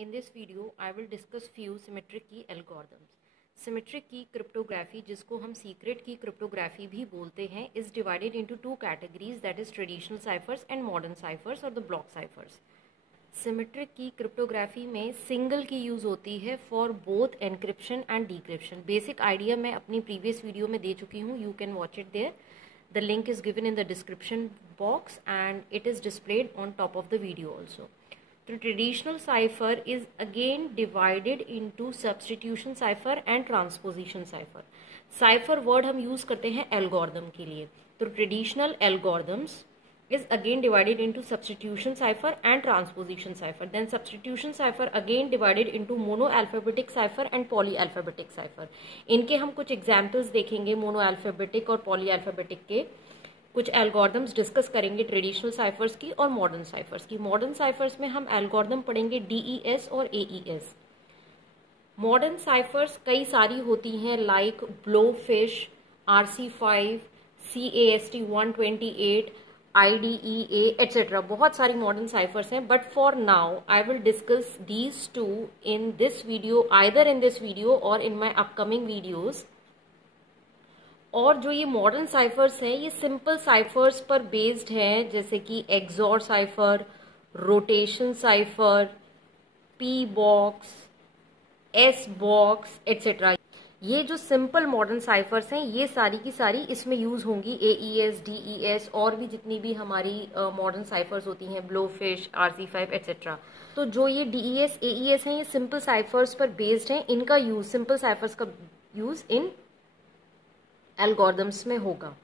In this video, I will discuss few symmetric key algorithms. Symmetric key cryptography, जिसको हम secret key cryptography भी बोलते हैं, is divided into two categories, that is traditional ciphers and modern ciphers or the block ciphers. Symmetric key cryptography में single key use होती है for both encryption and decryption. Basic idea मैं अपनी previous video में दे चुकी हूँ. You can watch it there. The link is given in the description box and it is displayed on top of the video also. The traditional cipher is again divided into substitution cipher and transposition cipher. Cipher word हम use करते हैं algorithm के लिए. तो traditional algorithms is again divided into substitution cipher and transposition cipher. Then substitution cipher again divided into monoalphabetic cipher and polyalphabetic cipher. इनके हम कुछ examples देखेंगे monoalphabetic और polyalphabetic के. कुछ एल्गोरिथम्स डिस्कस करेंगे ट्रेडिशनल साइफर्स की और मॉडर्न साइफर्स की. मॉडर्न साइफर्स में हम एल्गोरिथम पढ़ेंगे DES और AES. मॉडर्न साइफर्स कई सारी होती हैं like blowfish, RC5, CAST128, IDEA etcetera. बहुत सारी मॉडर्न साइफर्स हैं, but for now I will discuss these two in this video, either in this video और इन माई अपकमिंग वीडियोज. और जो ये मॉडर्न साइफर्स हैं ये सिंपल साइफर्स पर बेस्ड हैं, जैसे कि XOR cipher, rotation cipher, P box, S box etcetera. ये जो सिंपल मॉडर्न साइफर्स हैं ये सारी की सारी इसमें यूज होंगी. AES, DES और भी जितनी भी हमारी मॉडर्न साइफर्स होती हैं, ब्लोफिश, RC5 एटसेट्रा. तो जो ये DES, AES हैं ये सिंपल साइफर्स पर बेस्ड हैं. इनका यूज, सिंपल साइफर्स का यूज इन एल्गोरिथम्स में होगा.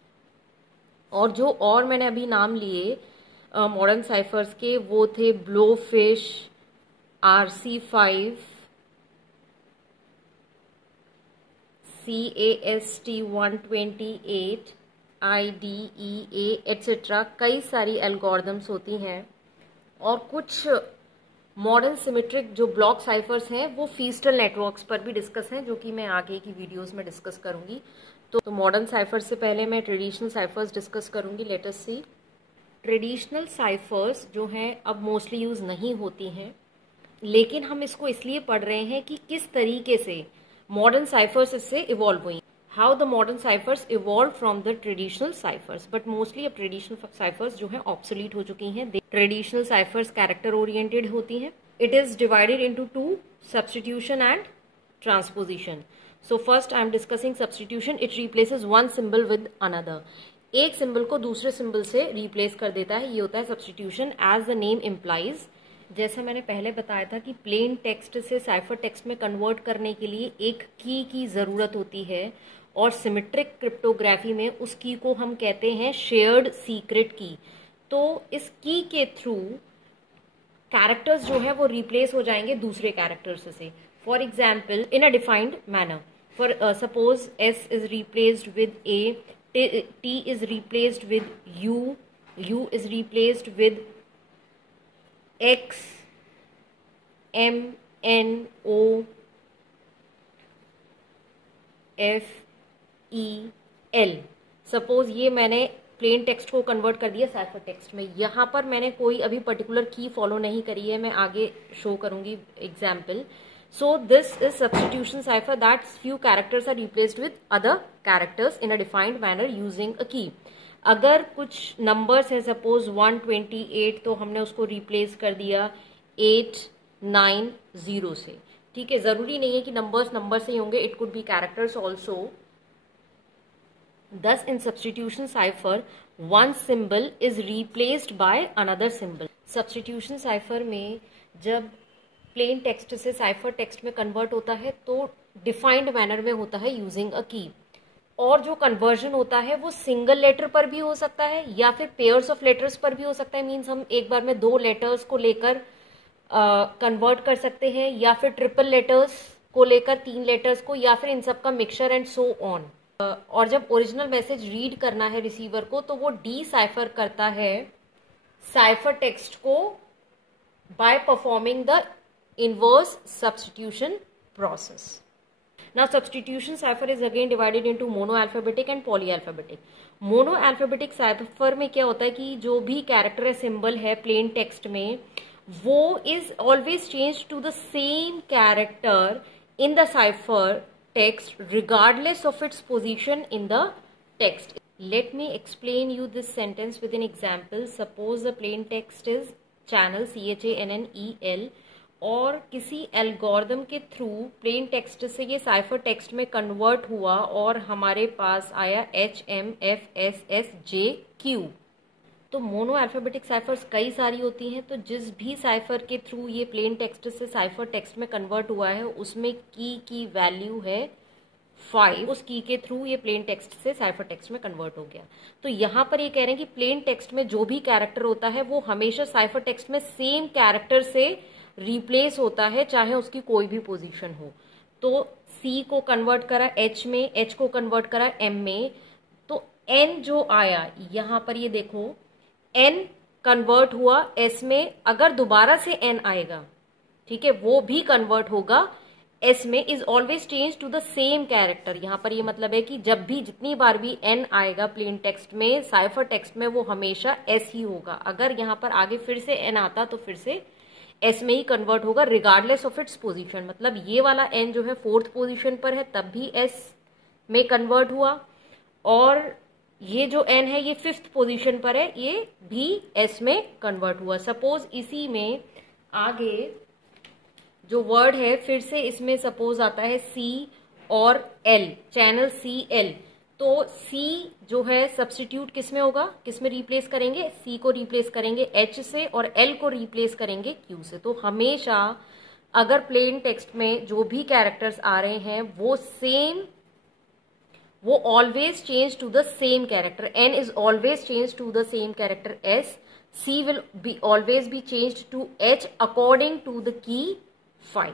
और जो और मैंने अभी नाम लिए मॉडर्न साइफर्स के, वो थे blowfish, RC5, CAST128, IDEA etcetera. कई सारी एल्गोरिथम्स होती हैं. और कुछ मॉडर्न सिमेट्रिक जो ब्लॉक साइफर्स हैं वो फीस्टल नेटवर्क्स पर भी डिस्कस हैं, जो कि मैं आगे की वीडियोस में डिस्कस करूंगी. तो मॉडर्न साइफर्स से पहले मैं ट्रेडिशनल साइफर्स डिस्कस करूंगी. लेट अस सी. ट्रेडिशनल साइफर्स जो हैं अब मोस्टली यूज नहीं होती हैं, लेकिन हम इसको इसलिए पढ़ रहे हैं कि किस तरीके से मॉडर्न साइफर्स इससे इवॉल्व हुई. How the modern cyphers evolve from the traditional cyphers. But mostly अब ट्रेडिशनल साइफर्स जो है ऑब्सोलीट हो चुकी हैं. ट्रेडिशनल साइफर्स कैरेक्टर ओरिएंटेड होती हैं. It is divided into two, substitution and transposition. So first I am discussing substitution. It replaces one symbol with another. एक symbol को दूसरे सिंबल से रिप्लेस कर देता है, ये होता है substitution. As the name implies, जैसा मैंने पहले बताया था कि प्लेन टेक्स्ट से साइफर टेक्स्ट में कन्वर्ट करने के लिए एक की जरूरत होती है, और सिमेट्रिक क्रिप्टोग्राफी में उस की को हम कहते हैं शेयर्ड सीक्रेट की. तो इस की के थ्रू कैरेक्टर्स जो है वो रिप्लेस हो जाएंगे दूसरे कैरेक्टर्स से. For example, in a defined manner. For suppose S is replaced with A, T is replaced with U, U is replaced with X, M, N, O, F, E, L. Suppose ये मैंने plain text को convert कर दिया cipher text में. यहाँ पर मैंने कोई अभी पर्टिकुलर की फॉलो नहीं करी है, मैं आगे शो करूंगी example. So this is substitution cipher, that few characters are replaced with other characters in a defined manner using a key. अगर कुछ numbers है, suppose 128, तो हमने उसको replace कर दिया 890 से. ठीक है, जरूरी नहीं है कि numbers number से ही होंगे, it could be characters also. Thus in substitution cipher, one symbol is replaced by another symbol. Substitution cipher में जब प्लेन टेक्स्ट से साइफर टेक्स्ट में कन्वर्ट होता है तो डिफाइंड मैनर में होता है यूजिंग अ की. और जो कन्वर्जन होता है वो सिंगल लेटर पर भी हो सकता है या फिर पेयर्स ऑफ लेटर्स पर भी हो सकता है. मीन्स हम एक बार में दो लेटर्स को लेकर कन्वर्ट कर सकते हैं, या फिर ट्रिपल लेटर्स को लेकर 3 लेटर्स को, या फिर इन सब का मिक्सचर एंड सो ऑन. और जब ओरिजिनल मैसेज रीड करना है रिसीवर को, तो वो डिसाइफर करता है साइफर टेक्स्ट को by performing the inverse substitution process. Now substitution cipher is again divided into monoalphabetic and polyalphabetic. Monoalphabetic cipher में क्या होता है कि जो भी कैरेक्टर है, सिंबल है प्लेन टेक्स्ट में, वो is always change to the same character in the cipher text regardless of its position in the text. Let me explain you this sentence with an example. Suppose the plain text is channel CHANNEL और किसी algorithm के through plane text से ये cipher text में convert हुआ और हमारे पास आया HMFSSJQ। तो मोनो अल्फाबेटिक साइफर्स कई सारी होती हैं, तो जिस भी साइफर के थ्रू ये प्लेन टेक्स्ट से साइफर टेक्स्ट में कन्वर्ट हुआ है उसमें की वैल्यू है 5, उस की के थ्रू ये प्लेन टेक्स्ट से साइफर टेक्स्ट में कन्वर्ट हो गया। तो यहाँ पर ये कह रहे हैं कि प्लेन टेक्स्ट में जो भी कैरेक्टर होता है वो हमेशा साइफर टेक्स्ट में सेम कैरेक्टर से रिप्लेस होता है, चाहे उसकी कोई भी पोजीशन हो। तो C को कन्वर्ट करा H में, H को कन्वर्ट करा M में, तो N जो आया यहाँ पर ये देखो N कन्वर्ट हुआ S में, अगर दोबारा से N आएगा, ठीक है, वो भी कन्वर्ट होगा S में, is always change to the same character. यहाँ पर ये मतलब है कि जब भी जितनी बार भी N आएगा प्लेन टेक्स्ट में, साइफर टेक्स्ट में, वो हमेशा S ही होगा। अगर यहाँ पर आगे फिर से N आता तो फिर से S में ही कन्वर्ट होगा रिगार्डलेस ऑफ इट्स पोजीशन। मतलब ये वाला N जो है 4th पोजीशन पर है तब भी S में कन्वर्ट हुआ, और ये जो N है ये 5th पोजीशन पर है, ये भी S में कन्वर्ट हुआ। सपोज इसी में आगे जो वर्ड है फिर से इसमें सपोज आता है C और L, चैनल CL, तो C जो है सब्स्टिट्यूट किस में होगा, किस में रिप्लेस करेंगे, C को रिप्लेस करेंगे H से और L को रिप्लेस करेंगे Q से। तो हमेशा अगर प्लेन टेक्स्ट में जो भी कैरेक्टर्स आ रहे हैं वो always change to the same character. N is always change to the same character S, C will be always be change to H according to the key 5,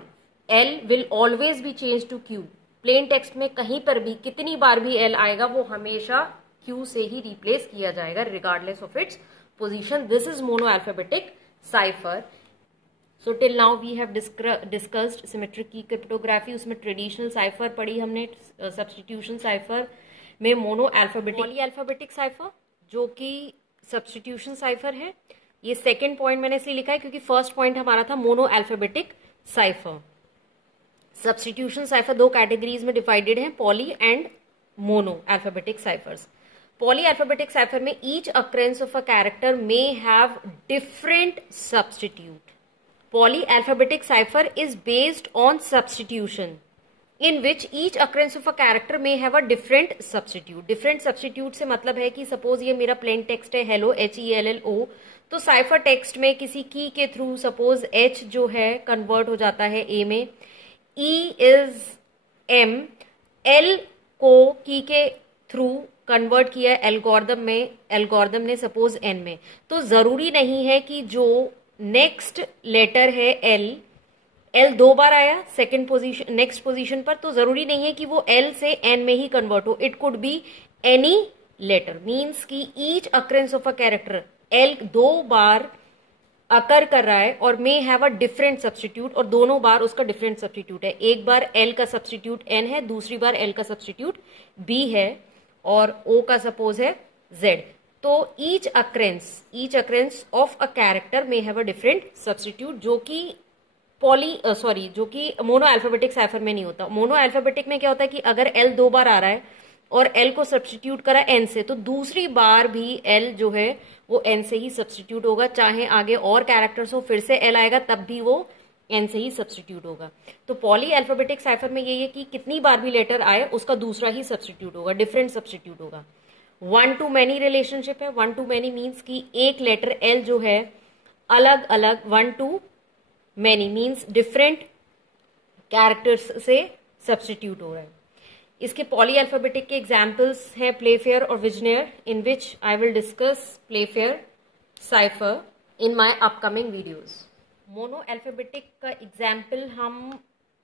L will always be change to Q। Plain text में कहीं पर भी कितनी बार भी L आएगा वो हमेशा Q से ही रिप्लेस किया जाएगा regardless of its position. This is monoalphabetic cipher. So till now we have discussed symmetric key cryptography, उसमें ट्रेडिशनल साइफर पढ़ी हमने, सब्स्टिट्यूशन साइफर में monoalphabetic, polyalphabetic cipher जो कि सब्स्टिट्यूशन साइफर है। ये सेकेंड पॉइंट मैंने इसलिए लिखा है क्योंकि फर्स्ट पॉइंट हमारा था monoalphabetic cipher. Substitution cipher 2 categories में डिवाइडेड है, poly and monoalphabetic ciphers. Polyalphabetic cipher में each occurrence of a character may have different substitute. Polyalphabetic cipher is based on substitution, in which each occurrence of a character may have a different substitute. Different substitute से मतलब है कि suppose ये मेरा plain text है hello HELLO, तो cipher text में किसी की के थ्रू सपोज H जो है कन्वर्ट हो जाता है A में, E इज M, L को की के थ्रू कन्वर्ट किया एल्गोरिदम में, एल्गोरिदम ने सपोज N में। तो जरूरी नहीं है कि जो नेक्स्ट लेटर है L 2 बार आया सेकेंड पोजीशन, नेक्स्ट पोजीशन पर, तो जरूरी नहीं है कि वो L से N में ही कन्वर्ट हो। It could be any letter, means कि each occurrence of a character L 2 बार अकर कर रहा है और may have a different substitute, और दोनों बार उसका डिफरेंट सब्स्टिट्यूट है। एक बार L का सब्स्टिट्यूट N है, दूसरी बार L का सब्स्टिट्यूट B है, और O का सपोज है Z। तो each occurrence of a character may have a different substitute, जो कि जो कि मोनो अल्फाबेटिक साइफर में नहीं होता। मोनो अल्फाबेटिक में क्या होता है कि अगर L 2 बार आ रहा है और L को सब्स्टिट्यूट करा N से, तो दूसरी बार भी L जो है वो N से ही सब्स्टिट्यूट होगा, चाहे आगे और कैरेक्टर्स हो, फिर से L आएगा तब भी वो N से ही सब्स्टिट्यूट होगा। तो पॉली अल्फाबेटिक साइफर में ये है कि कितनी बार भी लेटर आए उसका दूसरा ही सब्स्टिट्यूट होगा, डिफरेंट सब्स्टिट्यूट होगा। 1 to many रिलेशनशिप है। 1 to many मीन्स कि एक लेटर L जो है अलग अलग, 1 to many means different characters से सब्स्टिट्यूट हो रहा है। इसके पॉली अल्फाबेटिक के एग्जाम्पल्स हैं प्लेफेयर और Vigenere, in which I will discuss Playfair cipher in my upcoming videos. Monoalphabetic का एग्जाम्पल हम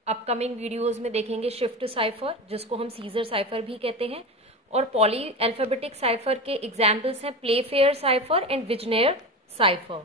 अपकमिंग वीडियोज में देखेंगे शिफ्ट साइफर, जिसको हम सीजर साइफर भी कहते हैं, और पॉली अल्फाबेटिक साइफर के एग्जाम्पल्स हैं प्लेफेयर साइफर एंड विजनेयर साइफर।